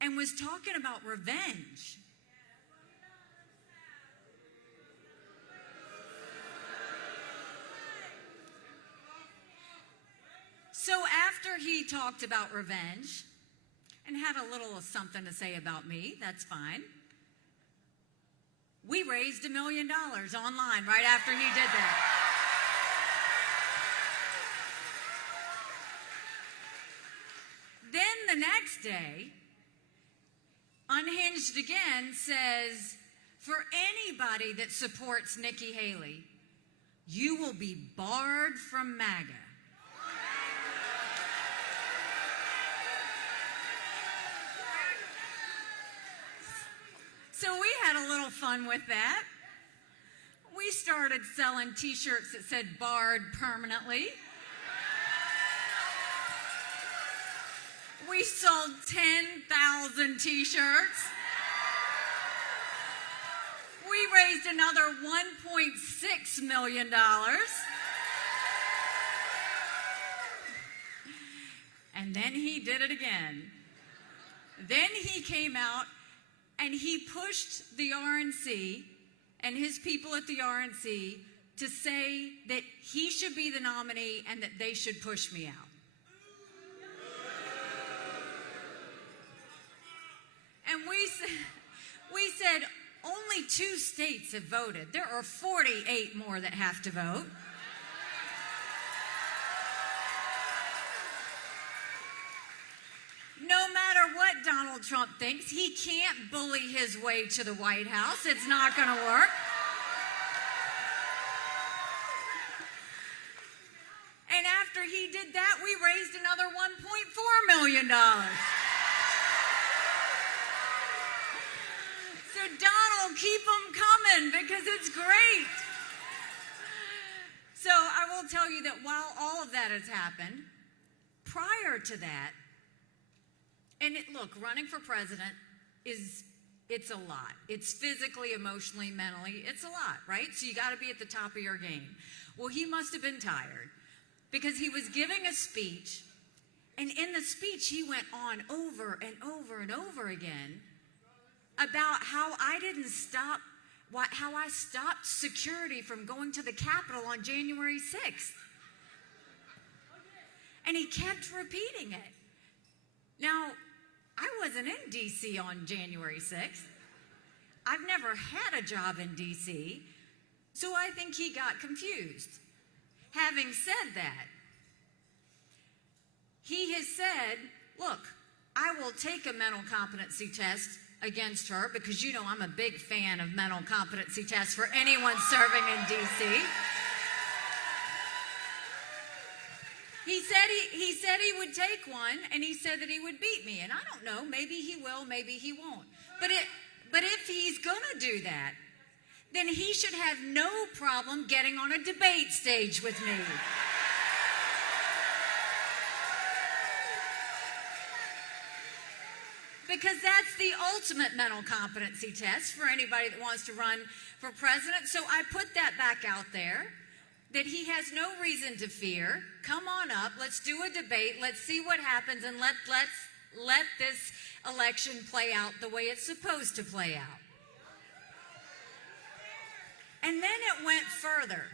and was talking about revenge. So after he talked about revenge and had a little something to say about me, that's fine, we raised $1 million online right after he did that. Then the next day, Unhinged again says, for anybody that supports Nikki Haley, you will be barred from MAGA. So we had a little fun with that. We started selling t-shirts that said barred permanently. We sold 10,000 t-shirts. We raised another $1.6 million. And then he did it again. Then he came out and he pushed the RNC and his people at the RNC to say that he should be the nominee and that they should push me out. And we said only 2 states have voted. There are 48 more that have to vote. No matter what Donald Trump thinks, he can't bully his way to the White House. It's not going to work. And after he did that, we raised another $1.4 million. So Donald, keep them coming because it's great. So I will tell you that while all of that has happened, prior to that, and look, running for president it's a lot. It's physically, emotionally, mentally, it's a lot, right? So you got to be at the top of your game. Well, he must have been tired because he was giving a speech, and in the speech he went on over and over and over again about how I stopped security from going to the Capitol on January 6th. And he kept repeating it. Now, I wasn't in D.C. on January 6th. I've never had a job in D.C., so I think he got confused. Having said that, he has said, look, I will take a mental competency test against her because you know I'm a big fan of mental competency tests for anyone serving in D.C. He said he would take one, and he said that he would beat me. And I don't know, maybe he will, maybe he won't. But if he's going to do that, then he should have no problem getting on a debate stage with me. Because that's the ultimate mental competency test for anybody that wants to run for president. So I put that back out there, that he has no reason to fear. Come on up, let's do a debate, let's see what happens, and let's let this election play out the way it's supposed to play out. And then it went further.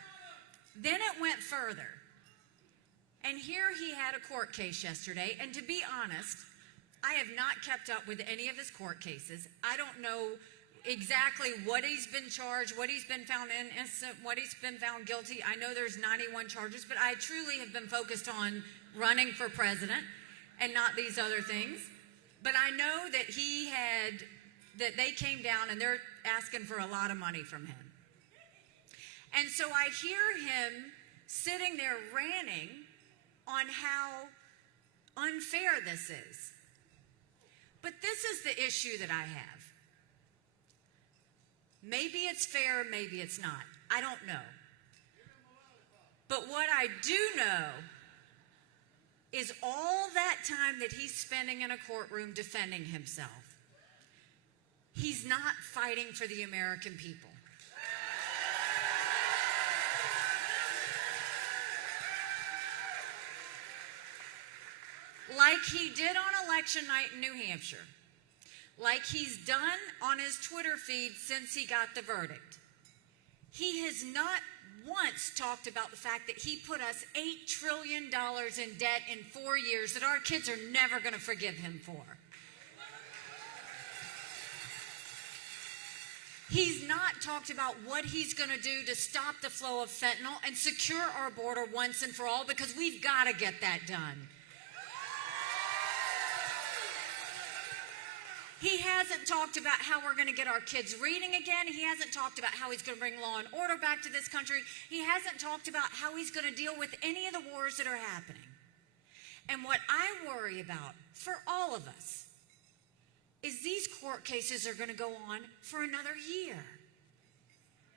And here he had a court case yesterday, and to be honest, I have not kept up with any of his court cases. I don't know exactly what he's been charged, what he's been found innocent, what he's been found guilty. I know there's 91 charges, but I truly have been focused on running for president and not these other things. But I know that that they came down and they're asking for a lot of money from him. And so I hear him sitting there ranting on how unfair this is. But this is the issue that I have. Maybe it's fair, maybe it's not. I don't know. But what I do know is all that time that he's spending in a courtroom defending himself, he's not fighting for the American people. Like he did on election night in New Hampshire. like he's done on his Twitter feed since he got the verdict. He has not once talked about the fact that he put us $8 trillion in debt in 4 years that our kids are never going to forgive him for. He's not talked about what he's going to do to stop the flow of fentanyl and secure our border once and for all, because we've got to get that done. He hasn't talked about how we're going to get our kids reading again. He hasn't talked about how he's going to bring law and order back to this country. He hasn't talked about how he's going to deal with any of the wars that are happening. And what I worry about for all of us is these court cases are going to go on for another year.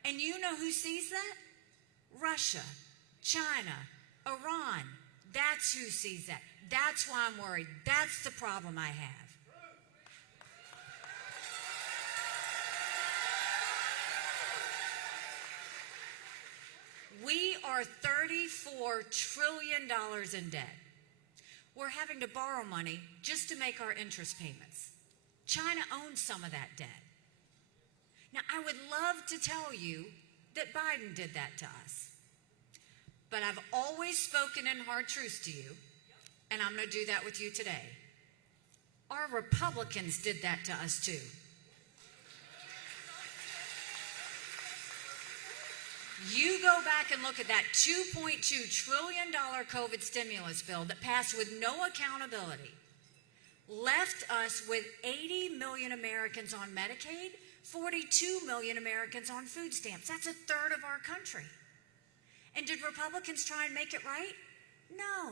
And you know who sees that? Russia, China, Iran. That's who sees that. That's why I'm worried. That's the problem I have. We are $34 trillion in debt. We're having to borrow money just to make our interest payments. China owns some of that debt. Now, I would love to tell you that Biden did that to us. But I've always spoken in hard truths to you, and I'm going to do that with you today. Our Republicans did that to us too. You go back and look at that $2.2 trillion COVID stimulus bill that passed with no accountability, left us with 80 million Americans on Medicaid, 42 million Americans on food stamps. That's a third of our country. And did Republicans try and make it right? No.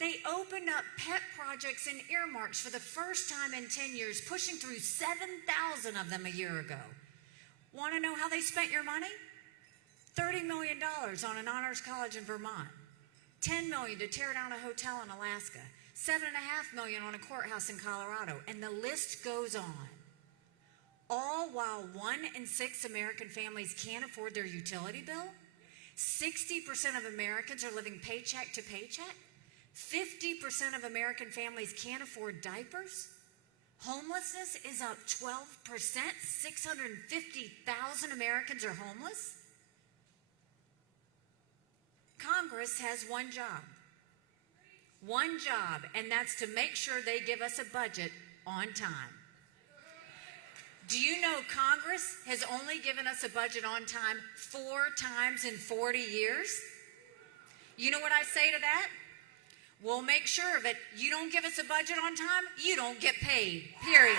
They opened up pet projects and earmarks for the first time in 10 years, pushing through 7,000 of them a year ago. Want to know how they spent your money? $30 million on an honors college in Vermont, $10 million to tear down a hotel in Alaska, $7.5 million on a courthouse in Colorado, and the list goes on. All while 1 in 6 American families can't afford their utility bill, 60% of Americans are living paycheck to paycheck, 50% of American families can't afford diapers, homelessness is up 12%, 650,000 Americans are homeless. Congress has one job, and that's to make sure they give us a budget on time. Do you know Congress has only given us a budget on time 4 times in 40 years? You know what I say to that? We'll make sure of it. You don't give us a budget on time, you don't get paid, period.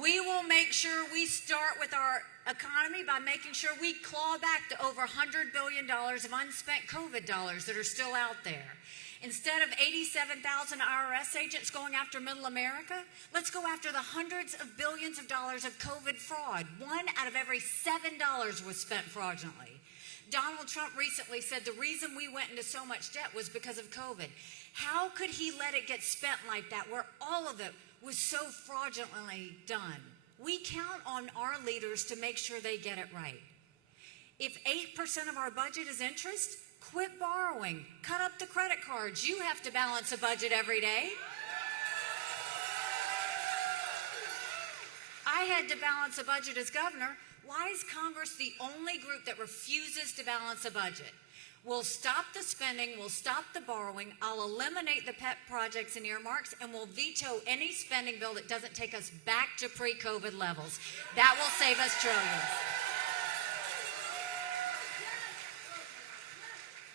We will make sure we start with our economy by making sure we claw back the over $100 billion of unspent COVID dollars that are still out there. Instead of 87,000 IRS agents going after middle America, let's go after the hundreds of billions of dollars of COVID fraud. 1 out of every $7 was spent fraudulently. Donald Trump recently said the reason we went into so much debt was because of COVID. How could he let it get spent like that, where all of it was so fraudulently done? We count on our leaders to make sure they get it right. If 8% of our budget is interest, quit borrowing. Cut up the credit cards. You have to balance a budget every day. I had to balance a budget as governor. Why is Congress the only group that refuses to balance a budget? We'll stop the spending, we'll stop the borrowing, I'll eliminate the pet projects and earmarks, and we'll veto any spending bill that doesn't take us back to pre-COVID levels. That will save us trillions.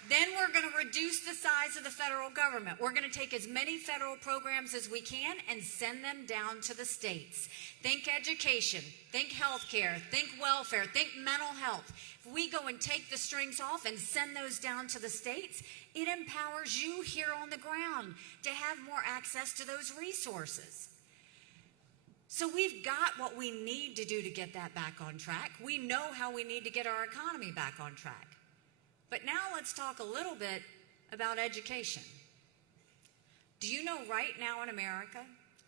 Then we're going to reduce the size of the federal government. We're going to take as many federal programs as we can and send them down to the states. Think education, think healthcare, think welfare, think mental health. If we go and take the strings off and send those down to the states, it empowers you here on the ground to have more access to those resources. So we've got what we need to do to get that back on track. We know how we need to get our economy back on track. But now let's talk a little bit about education. Do you know right now in America,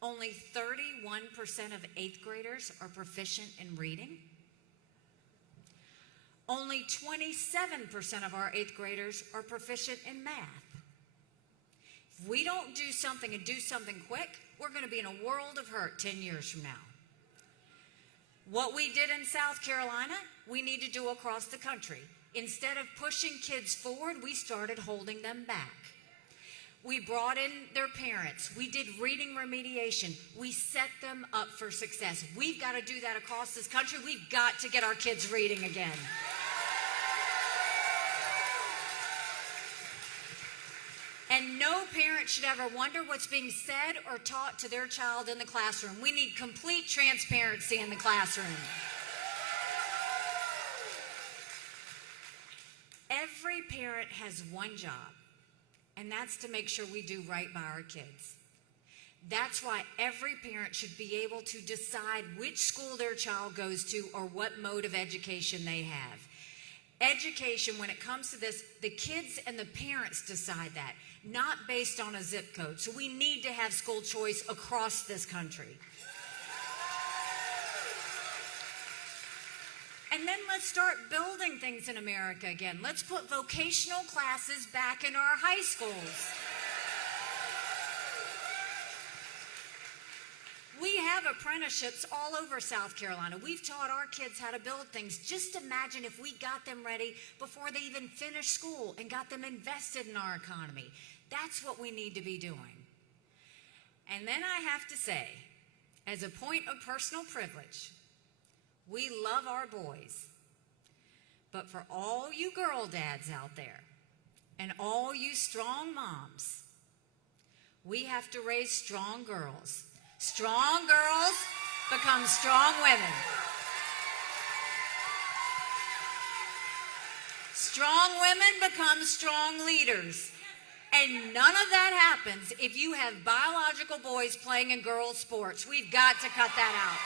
only 31% of 8th graders are proficient in reading? Only 27% of our 8th graders are proficient in math. If we don't do something and do something quick, we're going to be in a world of hurt 10 years from now. What we did in South Carolina, we need to do across the country. Instead of pushing kids forward, we started holding them back. We brought in their parents. We did reading remediation. We set them up for success. We've got to do that across this country. We've got to get our kids reading again. And no parent should ever wonder what's being said or taught to their child in the classroom. We need complete transparency in the classroom. Every parent has one job, and that's to make sure we do right by our kids. That's why every parent should be able to decide which school their child goes to or what mode of education they have. Education, when it comes to this, the kids and the parents decide that, not based on a zip code. So we need to have school choice across this country. And then let's start building things in America again. Let's put vocational classes back in our high schools. We have apprenticeships all over South Carolina. We've taught our kids how to build things. Just imagine if we got them ready before they even finished school and got them invested in our economy. That's what we need to be doing. And then I have to say, as a point of personal privilege, we love our boys. But for all you girl dads out there and all you strong moms, we have to raise strong girls. Strong girls become strong women. Strong women become strong leaders. And none of that happens if you have biological boys playing in girls' sports. We've got to cut that out.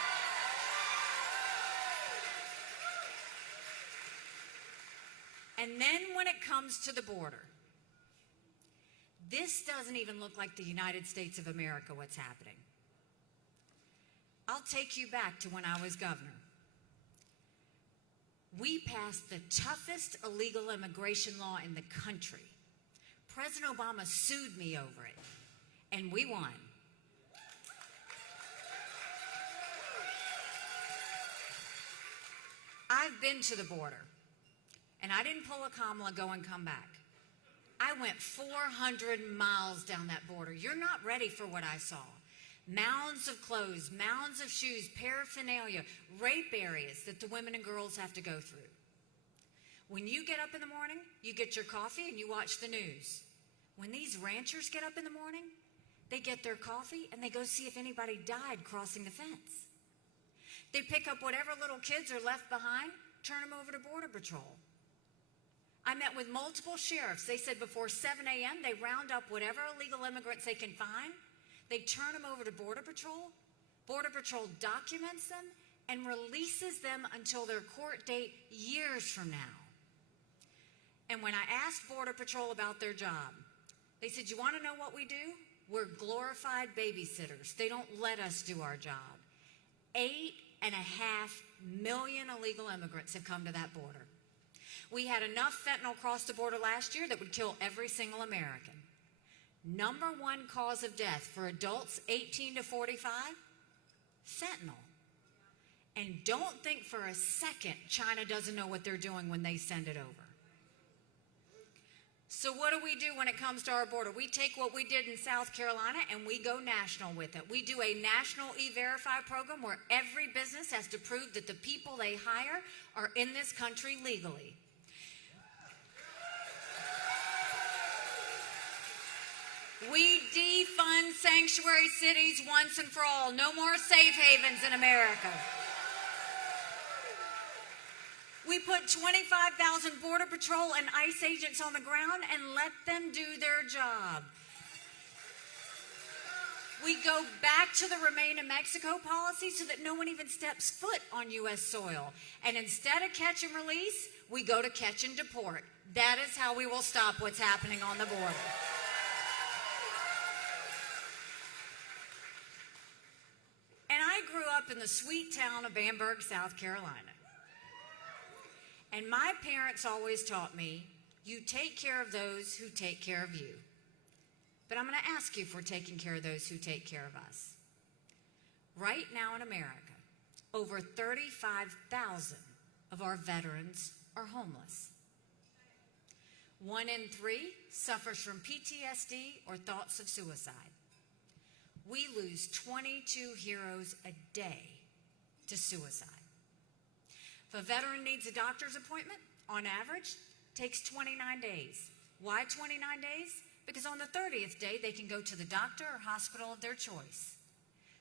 And then when it comes to the border, this doesn't even look like the United States of America, what's happening. I'll take you back to when I was governor. We passed the toughest illegal immigration law in the country. President Obama sued me over it, and we won. I've been to the border, and I didn't pull a Kamala, go and come back. I went 400 miles down that border. You're not ready for what I saw. Mounds of clothes, mounds of shoes, paraphernalia, rape areas that the women and girls have to go through. When you get up in the morning, you get your coffee and you watch the news. When these ranchers get up in the morning, they get their coffee and they go see if anybody died crossing the fence. They pick up whatever little kids are left behind, turn them over to Border Patrol. I met with multiple sheriffs. They said before 7 a.m. they round up whatever illegal immigrants they can find. They turn them over to Border Patrol. Border Patrol documents them and releases them until their court date years from now. And when I asked Border Patrol about their job, they said, you want to know what we do? We're glorified babysitters. They don't let us do our job. 8.5 million illegal immigrants have come to that border. We had enough fentanyl cross the border last year that would kill every single American. Number one cause of death for adults 18 to 45, fentanyl. And don't think for a second China doesn't know what they're doing when they send it over. So what do we do when it comes to our border? We take what we did in South Carolina and we go national with it. We do a national E-Verify program where every business has to prove that the people they hire are in this country legally. We defund sanctuary cities once and for all. No more safe havens in America. We put 25,000 Border Patrol and ICE agents on the ground and let them do their job. We go back to the Remain in Mexico policy so that no one even steps foot on U.S. soil. And instead of catch and release, we go to catch and deport. That is how we will stop what's happening on the border. And I grew up in the sweet town of Bamberg, South Carolina. And And my parents always taught me, you take care of those who take care of you. But I'm going to ask you if we're taking care of those who take care of us. Right now in America, over 35,000 of our veterans are homeless. 1 in 3 suffers from PTSD or thoughts of suicide. We lose 22 heroes a day to suicide. If a veteran needs a doctor's appointment, on average, takes 29 days. Why 29 days? Because on the 30th day, they can go to the doctor or hospital of their choice.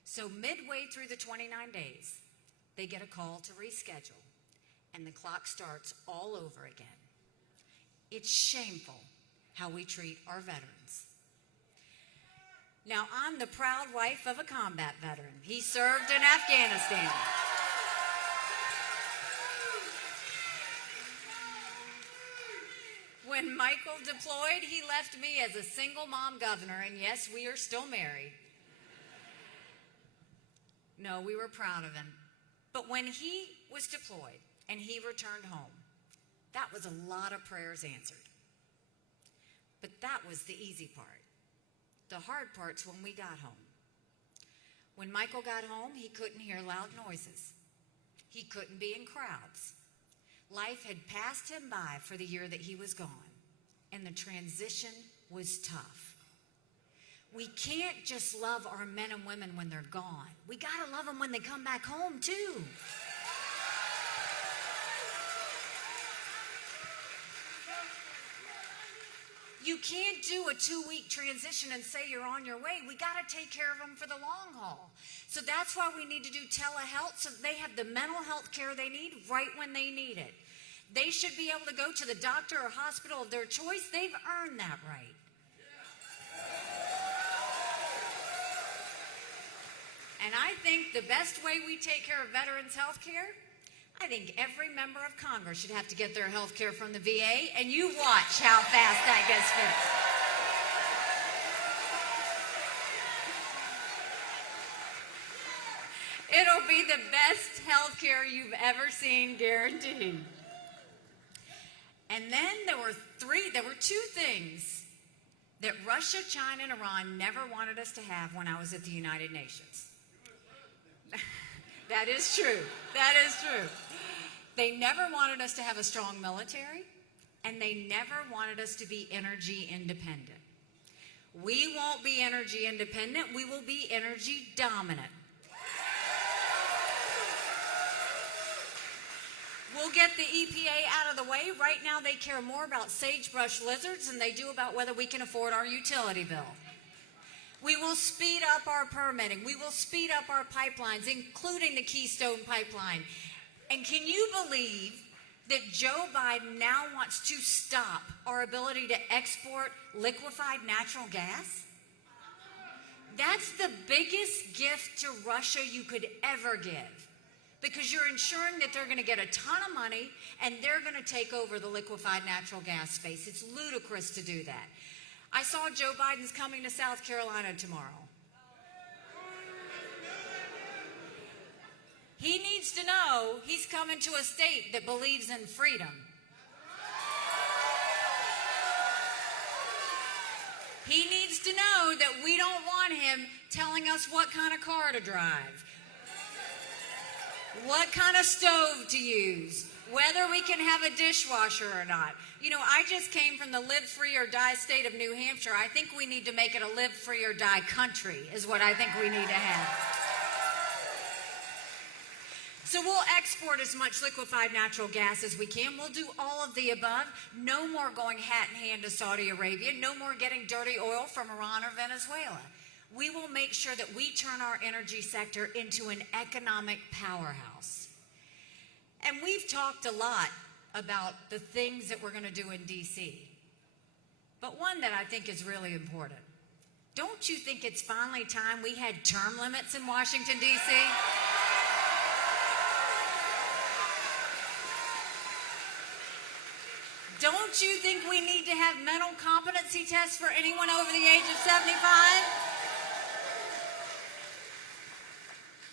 So midway through the 29 days, they get a call to reschedule, and the clock starts all over again. It's shameful how we treat our veterans. Now, I'm the proud wife of a combat veteran. He served in Afghanistan. When Michael deployed, he left me as a single mom governor, and yes, we are still married. No, we were proud of him. But when he was deployed and he returned home, that was a lot of prayers answered. But that was the easy part. The hard part's when we got home. When Michael got home, he couldn't hear loud noises. He couldn't be in crowds. Life had passed him by for the year that he was gone, and the transition was tough. We can't just love our men and women when they're gone. We gotta love them when they come back home, too. You can't do a 2-week transition and say you're on your way. We got to take care of them for the long haul. So that's why we need to do telehealth, so they have the mental health care they need right when they need it. They should be able to go to the doctor or hospital of their choice. They've earned that right. And I think the best way we take care of veterans' health care, I think every member of Congress should have to get their health care from the VA, and you watch how fast that gets fixed. It'll be the best health care you've ever seen, guaranteed. And then there were two things that Russia, China, and Iran never wanted us to have when I was at the United Nations. That is true. That is true. They never wanted us to have a strong military, and they never wanted us to be energy independent. We won't be energy independent. We will be energy dominant. We'll get the EPA out of the way. Right now, they care more about sagebrush lizards than they do about whether we can afford our utility bill. We will speed up our permitting. We will speed up our pipelines, including the Keystone Pipeline. And can you believe that Joe Biden now wants to stop our ability to export liquefied natural gas? That's the biggest gift to Russia you could ever give, because you're ensuring that they're going to get a ton of money and they're going to take over the liquefied natural gas space. It's ludicrous to do that. I saw Joe Biden's coming to South Carolina tomorrow. He needs to know he's coming to a state that believes in freedom. He needs to know that we don't want him telling us what kind of car to drive, what kind of stove to use, whether we can have a dishwasher or not. You know, I just came from the live free or die state of New Hampshire. I think we need to make it a live free or die country is what I think we need to have. So we'll export as much liquefied natural gas as we can. We'll do all of the above. No more going hat in hand to Saudi Arabia. No more getting dirty oil from Iran or Venezuela. We will make sure that we turn our energy sector into an economic powerhouse. And we've talked a lot about the things that we're going to do in D.C. But one that I think is really important. Don't you think it's finally time we had term limits in Washington, D.C.? Don't you think we need to have mental competency tests for anyone over the age of 75?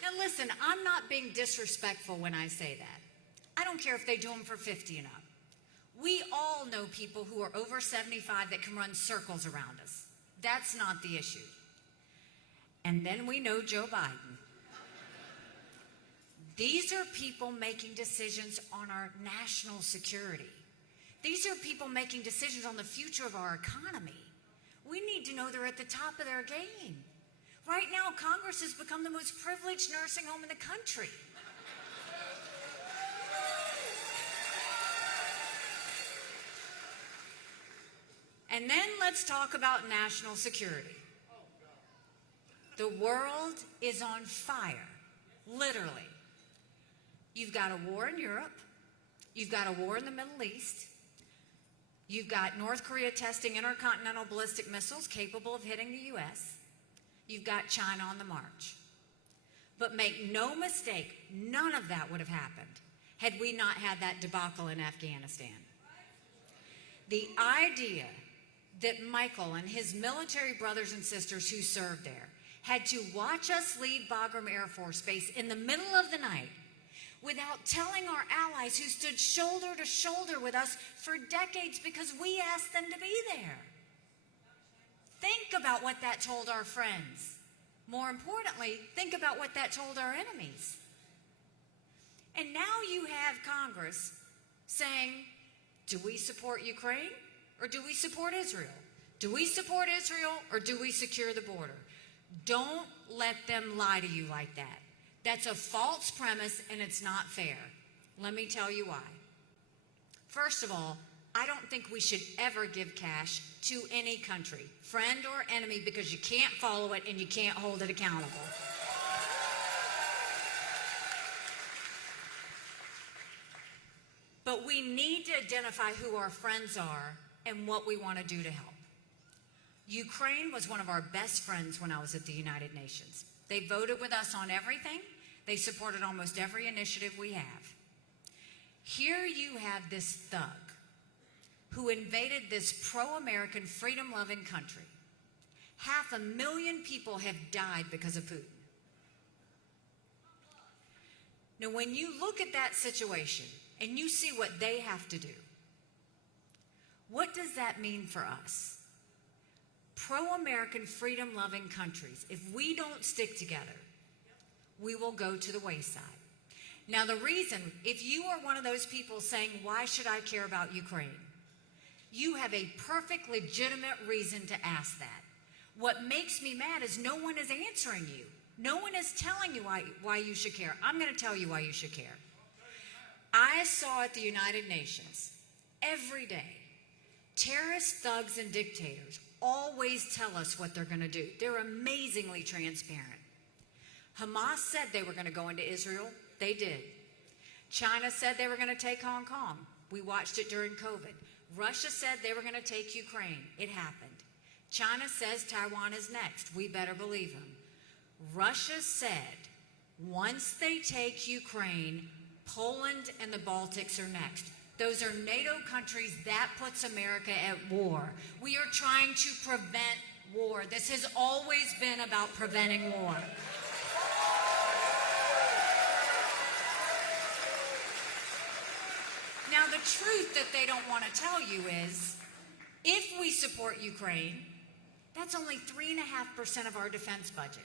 Now listen, I'm not being disrespectful when I say that. I don't don't care if they do them for 50 and up. We all know people who are over 75 that can run circles around us. That's not the issue. And then we know Joe Biden. These are people making decisions on our national security. These are people making decisions on the future of our economy. We need to know they're at the top of their game. Right now, Congress has become the most privileged nursing home in the country. And then let's talk about national security. The world is on fire, literally. You've got a war in Europe. You've got a war in the Middle East. You've got North Korea testing intercontinental ballistic missiles capable of hitting the U.S. You've got China on the march. But make no mistake, none of that would have happened had we not had that debacle in Afghanistan. The idea that Michael and his military brothers and sisters who served there had to watch us leave Bagram Air Force Base in the middle of the night without telling our allies who stood shoulder to shoulder with us for decades because we asked them to be there. Think about what that told our friends. More importantly, think about what that told our enemies. And now you have Congress saying, do we support Ukraine or do we support Israel? Do we support Israel or do we secure the border? Don't let them lie to you like that. That's a false premise and it's not fair. Let me tell you why. First of all, I don't think we should ever give cash to any country, friend or enemy, because you can't follow it and you can't hold it accountable. But we need to identify who our friends are and what we want to do to help. Ukraine was one of our best friends when I was at the United Nations. They voted with us on everything. They supported almost every initiative we have. Here you have this thug who invaded this pro-American, freedom-loving country. 500,000 people have died because of Putin. Now, when you look at that situation and you see what they have to do, what does that mean for us? Pro-American, freedom-loving countries, if we don't stick together, we will go to the wayside. Now, the reason, if you are one of those people saying, why should I care about Ukraine? You have a perfect, legitimate reason to ask that. What makes me mad is no one is answering you. No one is telling you why you should care. I'm going to tell you why you should care. I saw at the United Nations every day, terrorists, thugs, and dictators always tell us what they're going to do. They're amazingly transparent. Hamas said they were going to go into Israel. They did. China said they were going to take Hong Kong. We watched it during COVID. Russia said they were going to take Ukraine. It happened. China says Taiwan is next. We better believe them. Russia said once they take Ukraine, Poland and the Baltics are next. Those are NATO countries. That puts America at war. We are trying to prevent war. This has always been about preventing war. Now, the truth that they don't want to tell you is, if we support Ukraine, that's only 3.5% of our defense budget.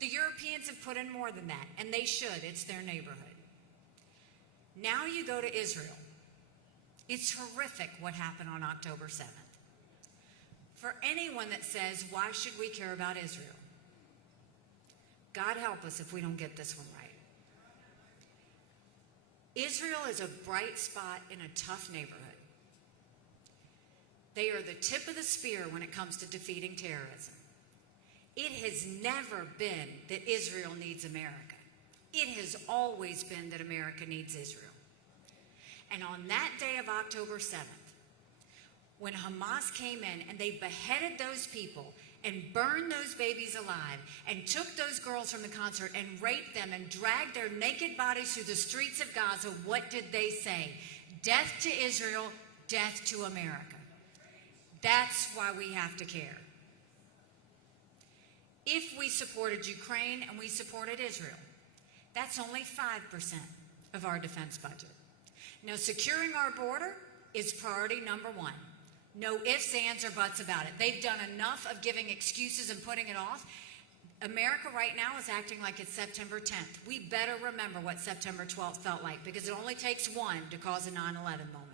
The Europeans have put in more than that, and they should. It's their neighborhood. Now you go to Israel. It's horrific what happened on October 7th. For anyone that says, why should we care about Israel? God help us if we don't get this one right. Israel is a bright spot in a tough neighborhood. They are the tip of the spear when it comes to defeating terrorism. It has never been that Israel needs America. It has always been that America needs Israel. And on that day of October 7th, when Hamas came in and they beheaded those people and burned those babies alive and took those girls from the concert and raped them and dragged their naked bodies through the streets of Gaza, what did they say? Death to Israel, death to America. That's why we have to care. If we supported Ukraine and we supported Israel, that's only 5%. of our defense budget. Now, securing our border is priority number one. No ifs, ands, or buts about it. They've done enough of giving excuses and putting it off. America right now is acting like it's September 10th. We better remember what September 12th felt like, because it only takes one to cause a 9/11 moment.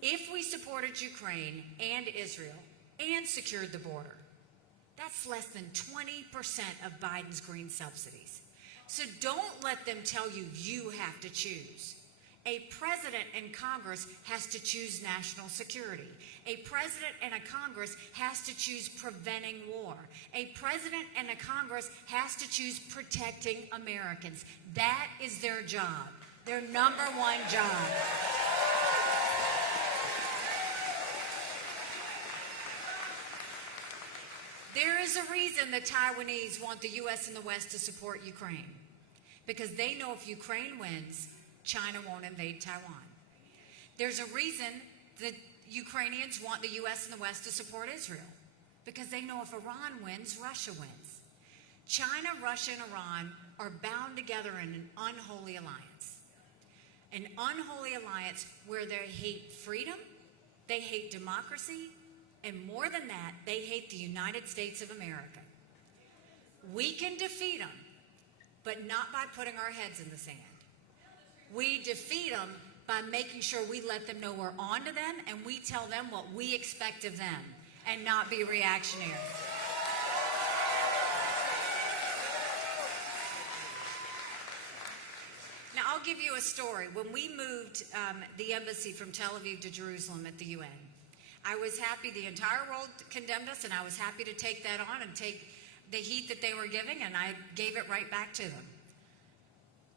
If we supported Ukraine and Israel and secured the border, that's less than 20% of Biden's green subsidies. So don't let them tell you you have to choose. A president and Congress has to choose national security. A president and a Congress has to choose preventing war. A president and a Congress has to choose protecting Americans. That is their job, their number one job. There is a reason the Taiwanese want the U.S. and the West to support Ukraine, because they know if Ukraine wins, China won't invade Taiwan. There's a reason the Ukrainians want the U.S. and the West to support Israel, because they know if Iran wins, Russia wins. China, Russia, and Iran are bound together in an unholy alliance. An unholy alliance where they hate freedom, they hate democracy, and more than that, they hate the United States of America. We can defeat them, but not by putting our heads in the sand. We defeat them by making sure we let them know we're on to them and we tell them what we expect of them and not be reactionary. Now, I'll give you a story. When we moved the embassy from Tel Aviv to Jerusalem at the UN, I was happy. The entire world condemned us, and I was happy to take that on and take the heat that they were giving, and I gave it right back to them.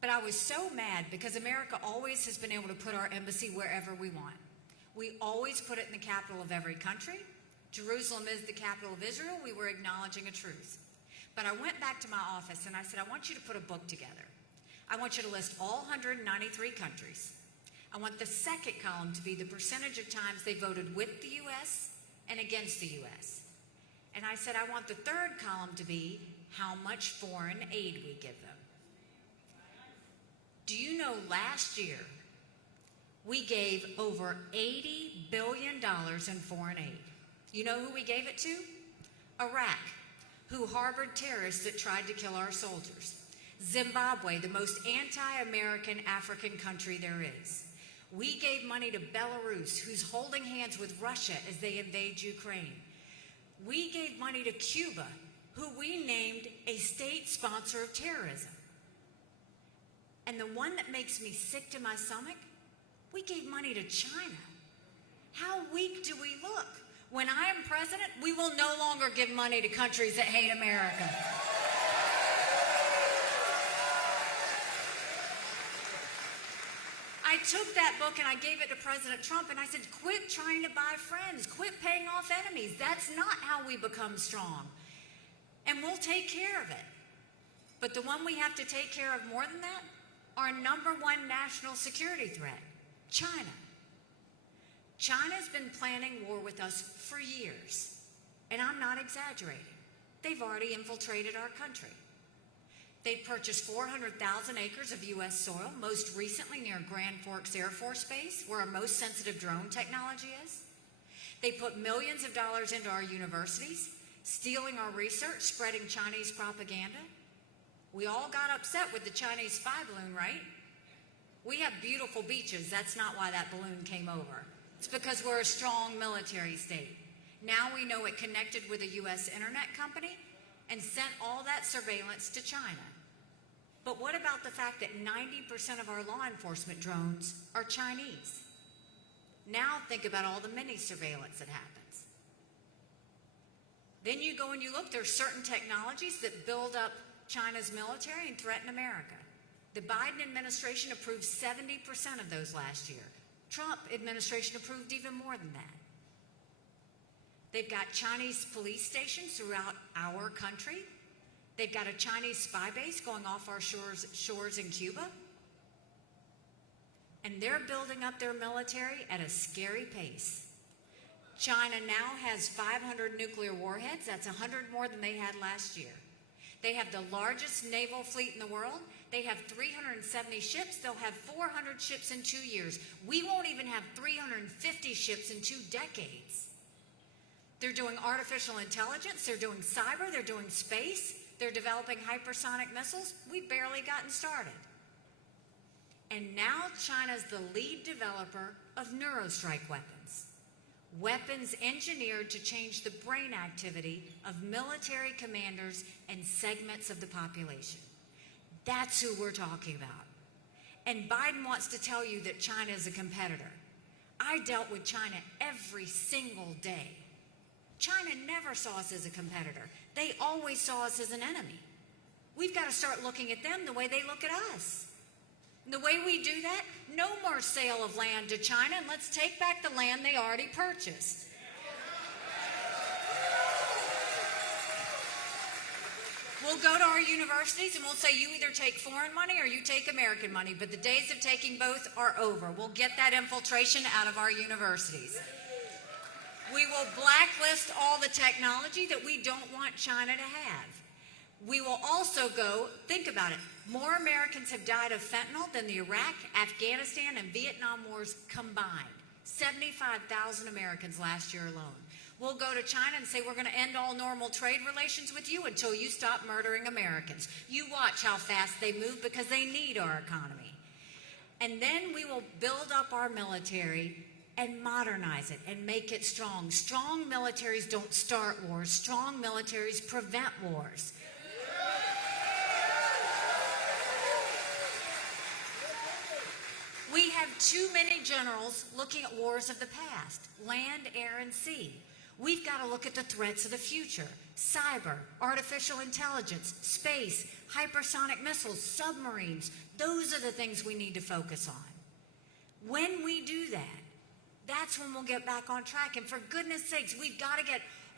But I was so mad because America always has been able to put our embassy wherever we want. We always put it in the capital of every country. Jerusalem is the capital of Israel. We were acknowledging a truth. But I went back to my office and I said, I want you to put a book together. I want you to list all 193 countries. I want the second column to be the percentage of times they voted with the U.S. and against the U.S. And I said, I want the third column to be how much foreign aid we give them. Do you know last year we gave over $80 billion in foreign aid? You know who we gave it to? Iraq, who harbored terrorists that tried to kill our soldiers. Zimbabwe, the most anti-American African country there is. We gave money to Belarus, who's holding hands with Russia as they invade Ukraine. We gave money to Cuba, who we named a state sponsor of terrorism. And the one that makes me sick to my stomach, we gave money to China. How weak do we look? When I am president, we will no longer give money to countries that hate America. I took that book and I gave it to President Trump and I said, quit trying to buy friends, quit paying off enemies. That's not how we become strong. And we'll take care of it. But the one we have to take care of more than that, our number one national security threat, China. China's been planning war with us for years, and I'm not exaggerating. They've already infiltrated our country. They've purchased 400,000 acres of U.S. soil, most recently near Grand Forks Air Force Base, where our most sensitive drone technology is. They put millions of dollars into our universities, stealing our research, spreading Chinese propaganda. We all got upset with the Chinese spy balloon, right? We have beautiful beaches. That's not why that balloon came over. It's because we're a strong military state. Now we know it connected with a U.S. internet company and sent all that surveillance to China. But what about the fact that 90% of our law enforcement drones are Chinese? Now think about all the mini surveillance that happens. Then you go and you look, there's certain technologies that build up China's military and threaten America. The Biden administration approved 70% of those last year. Trump administration approved even more than that. They've got Chinese police stations throughout our country. They've got a Chinese spy base going off our shores in Cuba. And they're building up their military at a scary pace. China now has 500 nuclear warheads. That's 100 more than they had last year. They have the largest naval fleet in the world. They have 370 ships. They'll have 400 ships in 2 years. We won't even have 350 ships in 2 decades. They're doing artificial intelligence. They're doing cyber. They're doing space. They're developing hypersonic missiles. We've barely gotten started. And now China's the lead developer of neurostrike weapons. Weapons engineered to change the brain activity of military commanders and segments of the population. That's who we're talking about. And Biden wants to tell you that China is a competitor. I dealt with China every single day. China never saw us as a competitor. They always saw us as an enemy. We've got to start looking at them the way they look at us. And the way we do that, no more sale of land to China, and let's take back the land they already purchased. We'll go to our universities and we'll say, you either take foreign money or you take American money, but the days of taking both are over. We'll get that infiltration out of our universities. We will blacklist all the technology that we don't want China to have. We will also go, think about it, more Americans have died of fentanyl than the Iraq, Afghanistan, and Vietnam wars combined. 75,000 Americans last year alone. We'll go to China and say, we're going to end all normal trade relations with you until you stop murdering Americans. You watch how fast they move because they need our economy. And then we will build up our military and modernize it and make it strong. Strong militaries don't start wars. Strong militaries prevent wars. We have too many generals looking at wars of the past, land, air, and sea. We've got to look at the threats of the future. Cyber, artificial intelligence, space, hypersonic missiles, submarines. Those are the things we need to focus on. When we do that, that's when we'll get back on track. And for goodness sakes, we've got to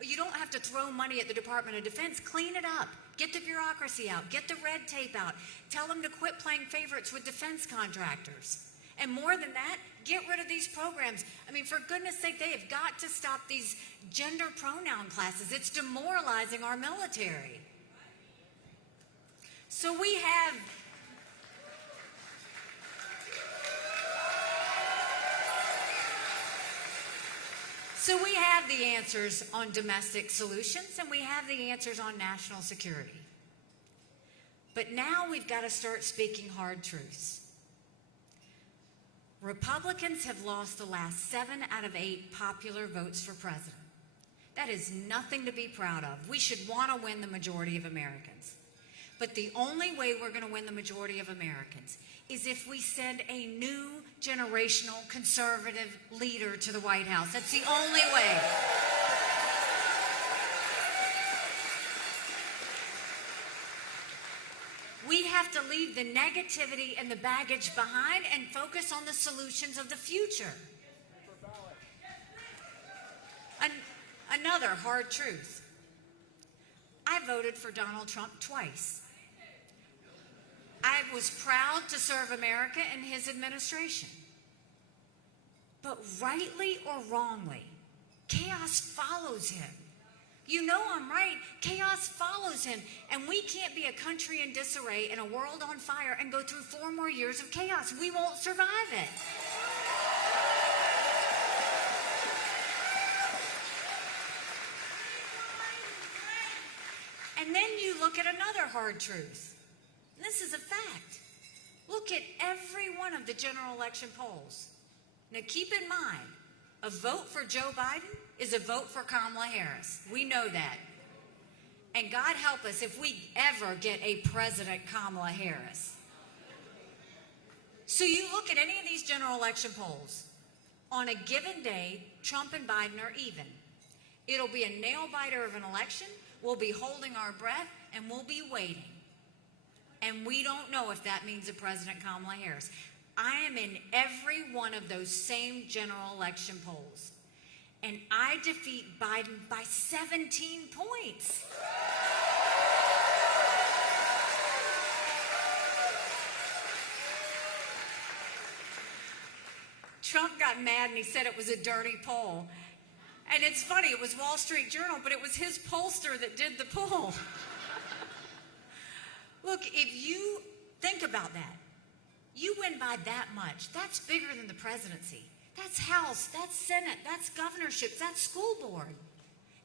you don't have to throw money at the Department of Defense. Clean it up. Get the bureaucracy out. Get the red tape out. Tell them to quit playing favorites with defense contractors. And more than that, get rid of these programs. I mean, for goodness sake, they have got to stop these gender pronoun classes. It's demoralizing our military. So we have the answers on domestic solutions, and we have the answers on national security. But now we've got to start speaking hard truths. Republicans have lost the last 7 out of 8 popular votes for president. That is nothing to be proud of. We should want to win the majority of Americans. But the only way we're going to win the majority of Americans is if we send a new generational conservative leader to the White House. That's the only way. We have to leave the negativity and the baggage behind and focus on the solutions of the future. Another hard truth. I voted for Donald Trump twice. I was proud to serve America in his administration. But rightly or wrongly, chaos follows him. You know I'm right. Chaos follows him. And we can't be a country in disarray and a world on fire and go through 4 more years of chaos. We won't survive it. And then you look at another hard truth. And this is a fact. Look at every one of the general election polls. Now keep in mind, a vote for Joe Biden is a vote for Kamala Harris. We know that. And God help us if we ever get a President Kamala Harris. So you look at any of these general election polls. On a given day, Trump and Biden are even. It'll be a nail-biter of an election. We'll be holding our breath, and we'll be waiting. And we don't know if that means a President Kamala Harris. I am in every one of those same general election polls. And I defeat Biden by 17 points. Trump got mad and he said it was a dirty poll. And it's funny, it was Wall Street Journal, but it was his pollster that did the poll. Look, if you Think about that. You win by that much. That's bigger than the presidency. That's House, that's Senate, that's governorships, that's school board.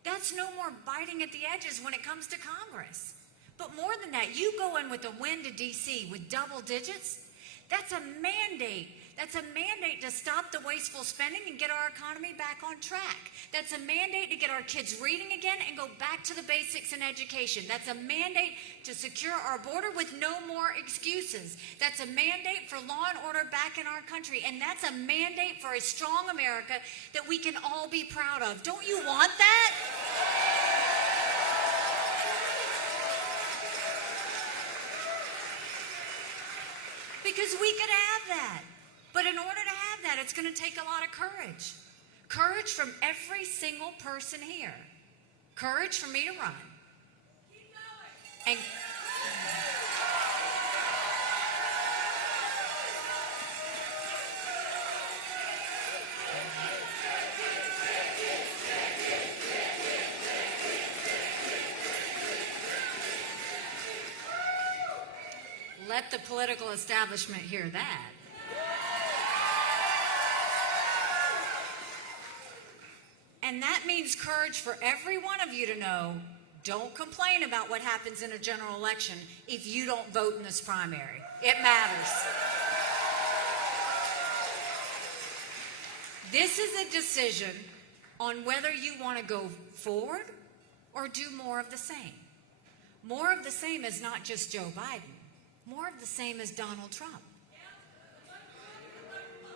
That's no more biting at the edges when it comes to Congress. But more than that, you go in with a win to D.C. with double digits. That's a mandate. That's a mandate to stop the wasteful spending and get our economy back on track. That's a mandate to get our kids reading again and go back to the basics in education. That's a mandate to secure our border with no more excuses. That's a mandate for law and order back in our country. And that's a mandate for a strong America that we can all be proud of. Don't you want that? Because we could have that. But in order to have that, it's going to take a lot of courage. Courage from every single person here. Courage for me to run. Keep going. And let the political establishment hear that. And that means courage for every one of you to know, don't complain about what happens in a general election if you don't vote in this primary. It matters. This is a decision on whether you want to go forward or do more of the same. More of the same is not just Joe Biden. More of the same is Donald Trump.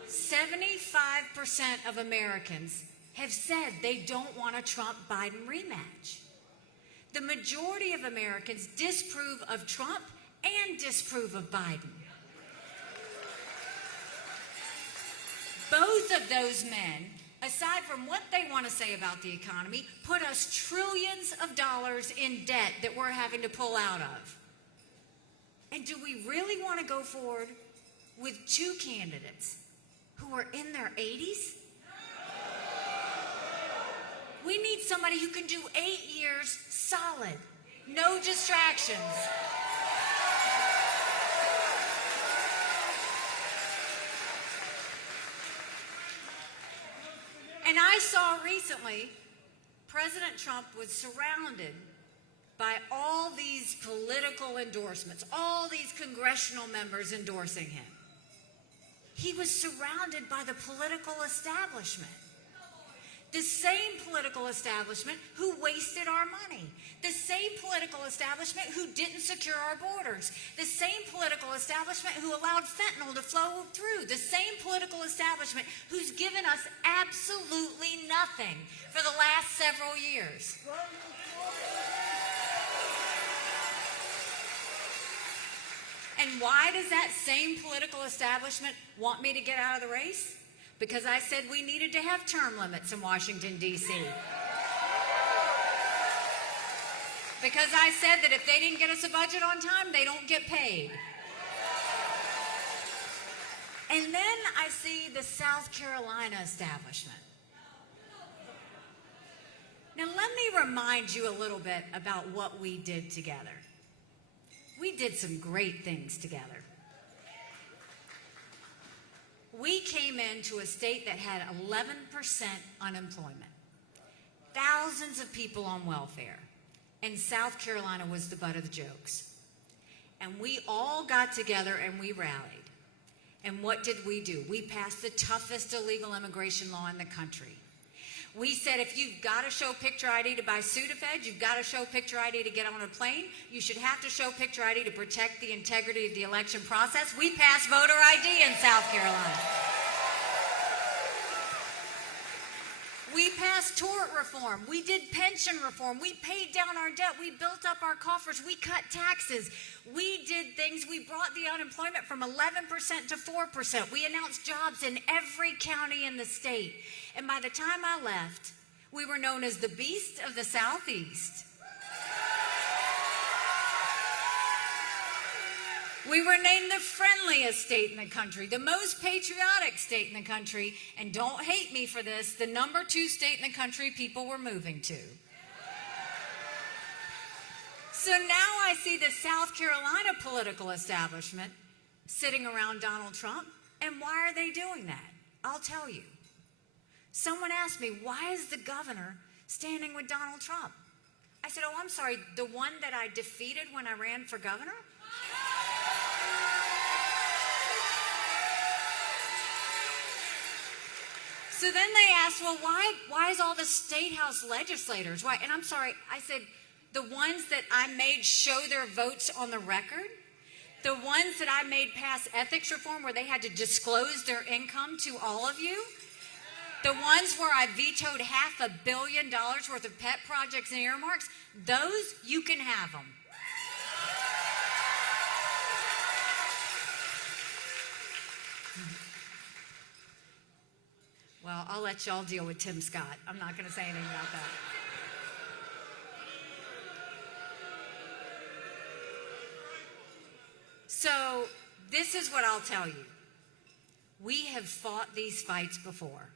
75% of Americans have said they don't want a Trump-Biden rematch. The majority of Americans disapprove of Trump and disapprove of Biden. Both of those men, aside from what they want to say about the economy, put us trillions of dollars in debt that we're having to pull out of. And do we really want to go forward with two candidates who are in their 80s? We need somebody who can do 8 years solid, no distractions. And I saw recently, President Trump was surrounded by all these political endorsements, all these congressional members endorsing him. He was surrounded by the political establishment. The same political establishment who wasted our money. The same political establishment who didn't secure our borders. The same political establishment who allowed fentanyl to flow through. The same political establishment who's given us absolutely nothing for the last several years. And why does that same political establishment want me to get out of the race? Because I said we needed to have term limits in Washington, D.C. Because I said that if they didn't get us a budget on time, they don't get paid. And then I see the South Carolina establishment. Now let me remind you a little bit about what we did together. We did some great things together. We came into a state that had 11% unemployment, thousands of people on welfare, and South Carolina was the butt of the jokes. And we all got together and we rallied. And what did we do? We passed the toughest illegal immigration law in the country. We said if you've got to show picture ID to buy Sudafed, you've got to show picture ID to get on a plane, you should have to show picture ID to protect the integrity of the election process. We passed voter ID in South Carolina. We passed tort reform. We did pension reform. We paid down our debt. We built up our coffers. We cut taxes. We did things. We brought the unemployment from 11% to 4%. We announced jobs in every county in the state. And by the time I left, we were known as the Beast of the Southeast. We were named the friendliest state in the country, the most patriotic state in the country, and don't hate me for this, the #2 state in the country people were moving to. So now I see the South Carolina political establishment sitting around Donald Trump. And why are they doing that? I'll tell you. Someone asked me, why is the governor standing with Donald Trump? I said, oh, I'm sorry, the one that I defeated when I ran for governor? So then they asked, well, why is all the state house legislators? Why? And I'm sorry, I said, the ones that I made show their votes on the record, the ones that I made pass ethics reform where they had to disclose their income to all of you, the ones where I vetoed $500 million worth of pet projects and earmarks, those, you can have them. Well, I'll let y'all deal with Tim Scott. I'm not going to say anything about that. So this is what I'll tell you. We have fought these fights before.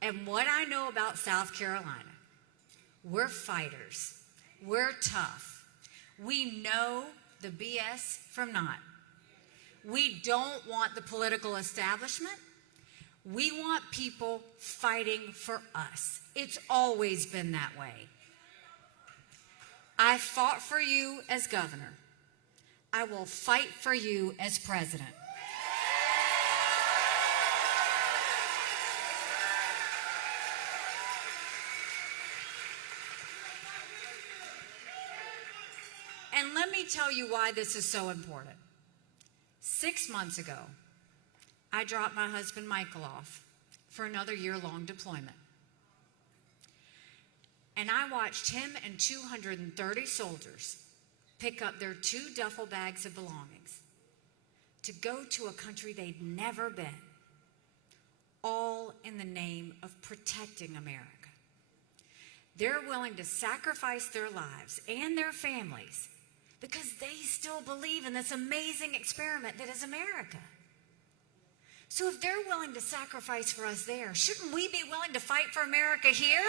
And what I know about South Carolina, we're fighters. We're tough. We know the BS from not. We don't want the political establishment. We want people fighting for us. It's always been that way. I fought for you as governor. I will fight for you as president. And let me tell you why this is so important. 6 months ago, I dropped my husband Michael off for another year-long deployment. And I watched him and 230 soldiers pick up their 2 duffel bags of belongings to go to a country they'd never been, all in the name of protecting America. They're willing to sacrifice their lives and their families because they still believe in this amazing experiment that is America. So if they're willing to sacrifice for us there, shouldn't we be willing to fight for America here?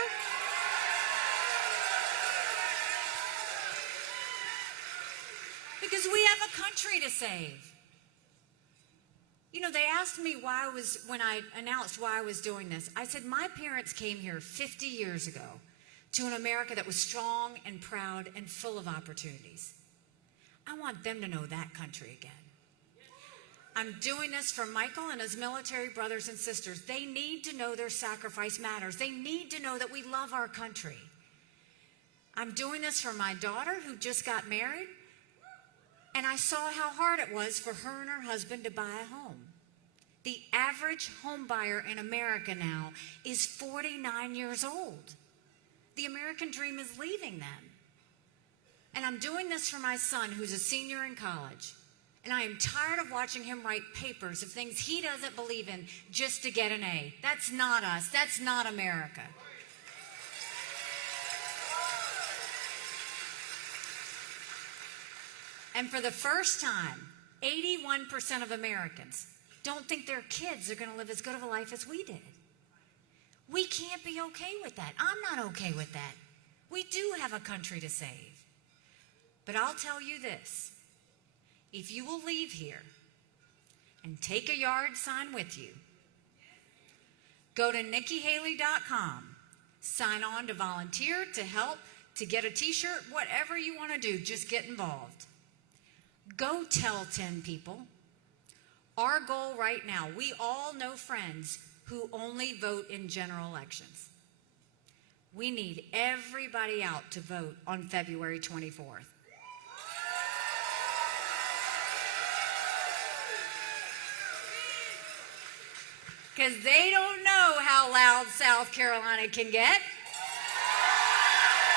Because we have a country to save. You know, they asked me when I announced why I was doing this. I said, my parents came here 50 years ago to an America that was strong and proud and full of opportunities. I want them to know that country again. I'm doing this for Michael and his military brothers and sisters. They need to know their sacrifice matters. They need to know that we love our country. I'm doing this for my daughter who just got married, and I saw how hard it was for her and her husband to buy a home. The average home buyer in America now is 49 years old. The American dream is leaving them. And I'm doing this for my son who's a senior in college. And I am tired of watching him write papers of things he doesn't believe in just to get an A. That's not us. That's not America. And for the first time, 81% of Americans don't think their kids are going to live as good of a life as we did. We can't be okay with that. I'm not okay with that. We do have a country to save. But I'll tell you this. If you will leave here and take a yard sign with you, go to NikkiHaley.com, sign on to volunteer, to help, to get a t-shirt, whatever you want to do, just get involved. Go tell 10 people. Our goal right now, we all know friends who only vote in general elections. We need everybody out to vote on February 24th. Because they don't know how loud South Carolina can get.